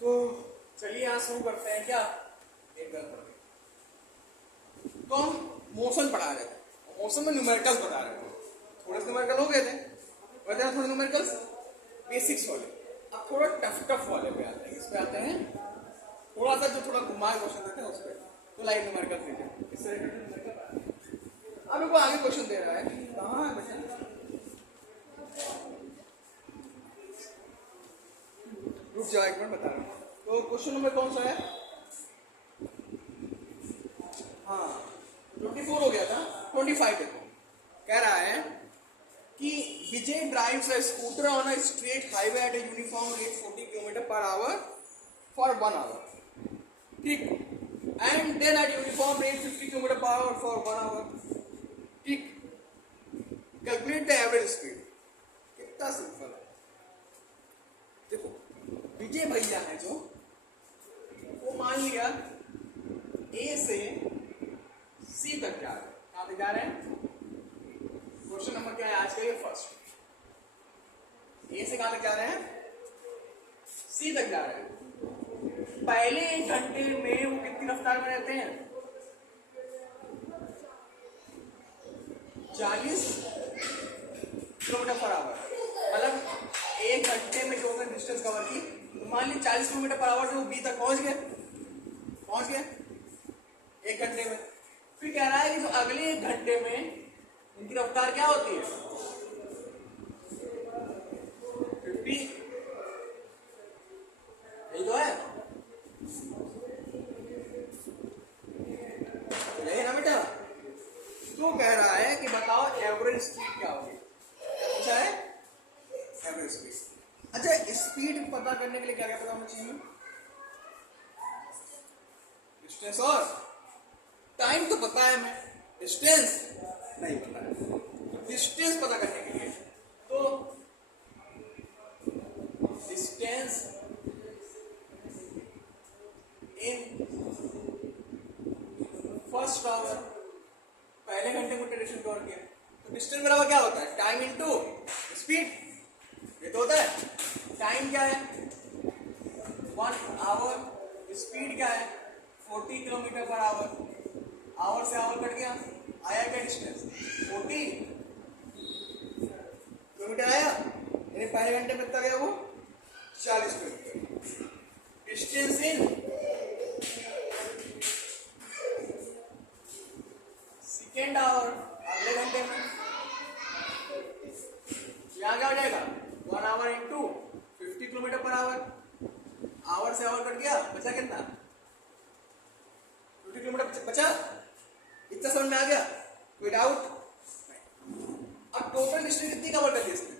तो चलिए यहाँ शुरू करते हैं क्या एक गल पर। तो हम मोशन पढ़ा रहे थे, मोशन में न्यूमेरिकल्स बता रहे थे, थोड़े से न्यूमेरिकल हो गए थे, बता थोड़े न्यूमेरिकल्स बेसिक्स वाले। अब थोड़ा टफ वाले पे आते हैं, इस पे आते हैं थोड़ा सा जो थोड़ा घुमा क्वेश्चन देते हैं उस पर। तो लाइव न्यूमेरिकल्स देते हैं, इससे अब इनको आगे क्वेश्चन दे रहा है कहाँ है बच्चा, रुक जाओ एक मिनट बता रहा हूँ। तो क्वेश्चन नंबर कौन सा है? हाँ 24 हो गया था, 25 देखो। कह रहा है कि Vijay drives a scooter on a straight highway at a uniform rate 40 kilometre per hour for 1 hour, ठीक, and then at uniform rate 50 kilometre per hour for 1 hour, ठीक। Calculate the average speed. कितना सिंपल है। देखो विजय भैया है जो, वो मान लिया ए से सी तक जा रहे हैं। कहां तक जा रहे हैं? क्वेश्चन नंबर क्या है आज का? ये फर्स्ट। ए से कहां तक जा रहे हैं? सी तक जा रहे हैं। पहले 1 घंटे में वो कितनी रफ्तार में रहते हैं? 40 किलोमीटर पर आवर। मतलब 1 घंटे में जो उन्होंने डिस्टेंस कवर की, तो मान ली 40 किलोमीटर पर आवर से वो बी तक पहुंच गए 1 घंटे में। फिर कह रहा है कि जो अगले 1 घंटे में इनकी रफ्तार क्या होती है? 50। यही तो है, यही ना बेटा। तो कह रहा है कि बताओ एवरेज स्पीड क्या होगी? अच्छा है एवरेज स्पीड। अच्छा स्पीड पता करने के लिए क्या क्या पता होना चाहिए? डिस्टेंस और टाइम तो पता है, हमें डिस्टेंस नहीं पता है। डिस्टेंस पता करने के लिए तो डिस्टेंस इन फर्स्ट आवर, पहले घंटे को डायरेक्शन कवर किया, तो डिस्टेंस बराबर क्या होता है? Time into speed. ये तो होता है। टाइम क्या है? 1 आवर। स्पीड क्या है? 40 किलोमीटर पर आवर। आवर से आवर कट गया, आया क्या डिस्टेंस? 40 किलोमीटर आया। यानी पहले घंटे में कितना गया वो? 40 kilometre. Distance in second hour, अगले घंटे में यहां क्या हो जाएगा? 1 hour into 50 kilometre per hour. Hour से आवर कट गया, बचा कितना? 50 किलोमीटर बचा। इतना समझ में आ गया? कोई डाउट? अब टोटल डिस्टेंस कितनी कवर कर दी इसने?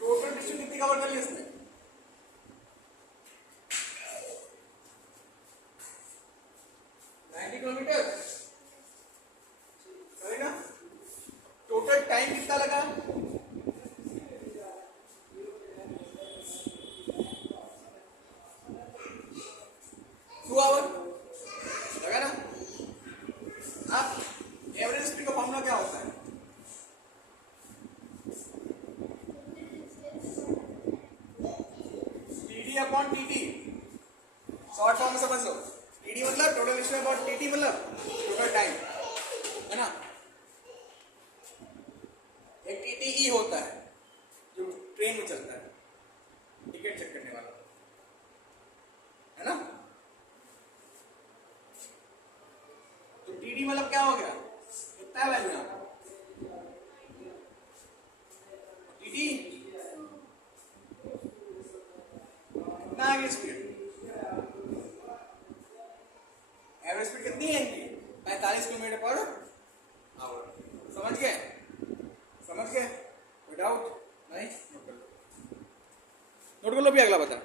टोटल डिस्टेंस कितनी कवर कर ली इसने? 90 किलोमीटर, सही ना? टोटल टाइम कितना लगा? 2 आवर लगा ना? अब एवरेज स्पीड का फॉर्मूला क्या होता है? TD upon TT. Short form में समझ लो। टीडी मतलब टोटल डिस्टेंस अपॉन टीटी मतलब टोटल टाइम, है ना? एक टीटीई होता है जो ट्रेन में चलता है, टिकट चेक करने वाला, है ना? तो टीडी मतलब क्या हो गया? कितना है वैल्यू यहाँ? टीडी कितना है स्पीड? एवरेज स्पीड कितनी है इनकी? 45 किलोमीटर पर आवर। समझ गए? समझ गए? कोई डाउट नहीं? नोट कर लो भी। अगला बता,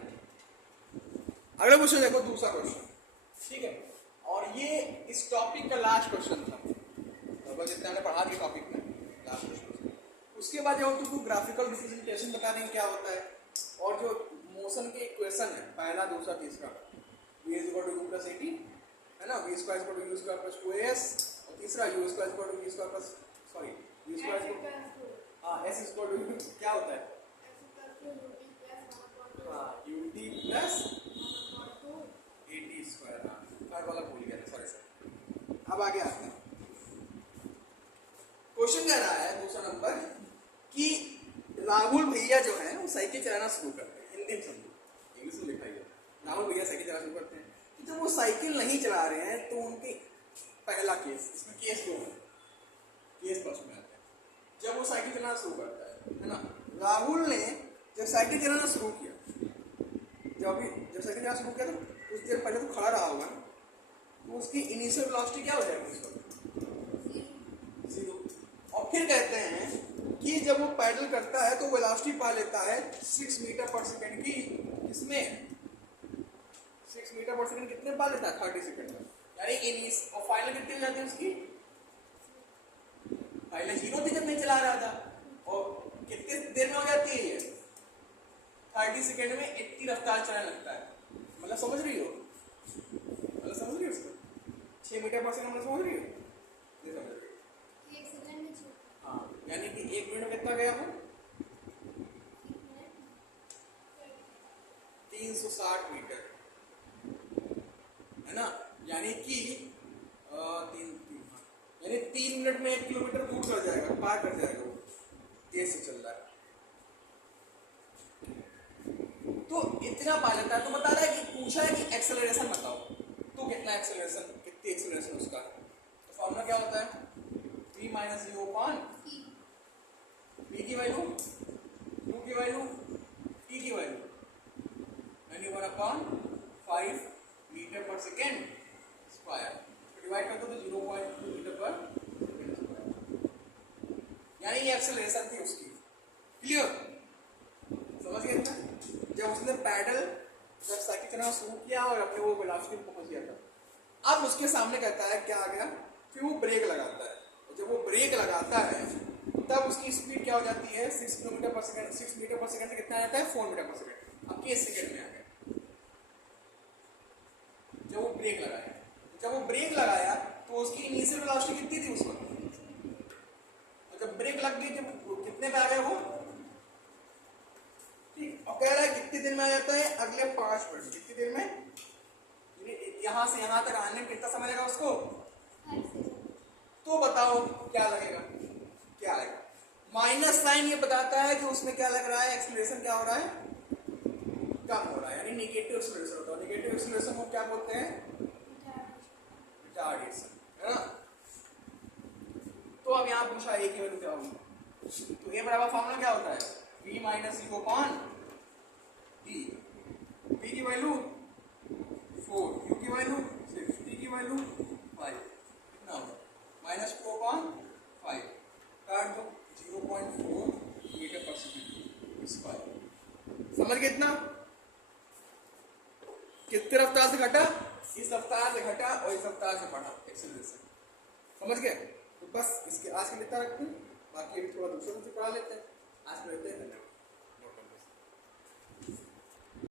अगला क्वेश्चन देखो, दूसरा क्वेश्चन, ठीक है? और ये इस टॉपिक का लास्ट क्वेश्चन था, लगभग जितना हमने पढ़ा दिया टॉपिक में, लास्ट क्वेश्चन। उसके बाद जो तुमको ग्राफिकल रिप्रेजेंटेशन बता देंगे क्या होता है, और जो मोशन के इक्वेशन है पहला, दूसरा, तीसरा, v = u + at, है ना? v² = u² + 2as, और तीसरा u² = v² + सॉरी हाँ एस इक्वल टू क्या होता है, हाँ यूटी प्लस एटी स्क्वायर, हाँ थर्ड वाला भूल गया, सॉरी सर। अब आगे आते हैं, क्वेश्चन कह रहा है दूसरा नंबर कि राहुल भैया जो है वो साइकिल चलाना शुरू करते हैं, हिंदी में समझो, इंग्लिश में लिखा है, राहुल भैया साइकिल चलाना शुरू करते हैं। तो जब वो साइकिल नहीं चला रहे हैं तो उनकी पहला केस, इसमें केस दो है, केस फर्स्ट में आता है, जब वो साइकिल चलाना शुरू करता है ना, राहुल ने जब साइकिल चलाना शुरू किया, जब साइकिल चलाना शुरू किया तो कुछ देर पहले तो खड़ा रहा होगा, तो उसकी इनिशियल वेलोसिटी क्या हो जाएगी उस वक्त, जीरो। और फिर कहते हैं कि जब वो पैडल करता है तो वेलोसिटी पा लेता है 6 मीटर पर सेकंड की, इसमें 6 मीटर पर सेकंड कितने पा लेता है, 30 सेकंड में, यानी और फाइनल कितनी हो जाती है उसकी, पहले जीरो थी जब नहीं चला रहा था, और कितने देर में हो जाती है ये, 30 सेकंड में इतनी रफ्तार चलने लगता है, मतलब समझ रही हो, मतलब समझ रही हो उसको, 6 मीटर पर सेकंड, मतलब समझ रही हो, नहीं समझ रही हो, 1 सेकंड में 6, हाँ यानी कि 1 मिनट में कितना गया वो, 360 मीटर, है ना, यानी कि 3 मिनट में 1 किलोमीटर दूर चल जाएगा, पार कर जाएगा वो, तेज से चल रहा है, तो इतना पा लेता है। तो बता रहा है कि पूछा है कि एक्सेलरेशन बताओ, तो कितना एक्सेलरेशन, कितनी एक्सेलरेशन उसका, तो फॉर्मूला क्या होता है, v minus you upon v की वैल्यू, u की वैल्यू, t की वैल्यू, यानी 1/5 मीटर पर सेकेंड स्क्वायर, डिवाइड करते तो 0.2 मीटर पर सेकेंड स्क्वायर, यानी ये एक्सेलरेशन थी उसकी, क्लियर, समझ गए ना। जब उसने पैडल, जब साइकिल चलाना शुरू किया और अपने वो वेलोसिटी पे पहुंच गया था, अब उसके सामने कहता है क्या आ गया, फिर वो ब्रेक लगाता है, जब वो ब्रेक लगाता है तब उसकी स्पीड क्या हो जाती है, 6 किलोमीटर पर सेकंड, 6 मीटर पर सेकंड से कितना आ जाता है, 4 मीटर पर सेकंड, अब केस सेकंड में आ गया, जब वो ब्रेक लगाया, जब वो ब्रेक लगाया तो उसकी इनिशियल वेलोसिटी कितनी थी उस वक्त, और जब ब्रेक लग गई जब कितने पे आ गया वो, ठीक, और कह रहा है कितनी देर में आ जाता है, अगले 5 मिनट, कितनी देर में, यहां से यहां तक आने में कितना समय लगेगा उसको, तो बताओ क्या लगेगा, क्या आएगा, माइनस साइन ये बताता है कि उसमें क्या लग रहा है, एक्सेलरेशन क्या हो रहा है, कम हो रहा है, यानी नेगेटिव एक्सेलरेशन होता है, नेगेटिव एक्सेलरेशन को क्या बोलते हैं, रिटार्डेशन, है ना। तो अब यहाँ पूछा ए की वैल्यू क्या होगी, तो ए बराबर फॉर्मूला क्या होता है, v minus you upon T, v की वैल्यू 4, u की वैल्यू 6, t की वैल्यू 5, कितना होगा, -2 अपॉन 5, काट दो, 0.4 मीटर पर सेकंड स्क्वायर, समझ गए इतना, कितने रफ्तार से घटा, इस रफ्तार से घटा और इस रफ्तार से बढ़ा एक्सेलरेशन, समझ गए। तो बस इसके आज के लिए इतना रखते हैं, बाकी अभी थोड़ा दूसरे से पढ़ा लेते हैं, आज में रहते हैं।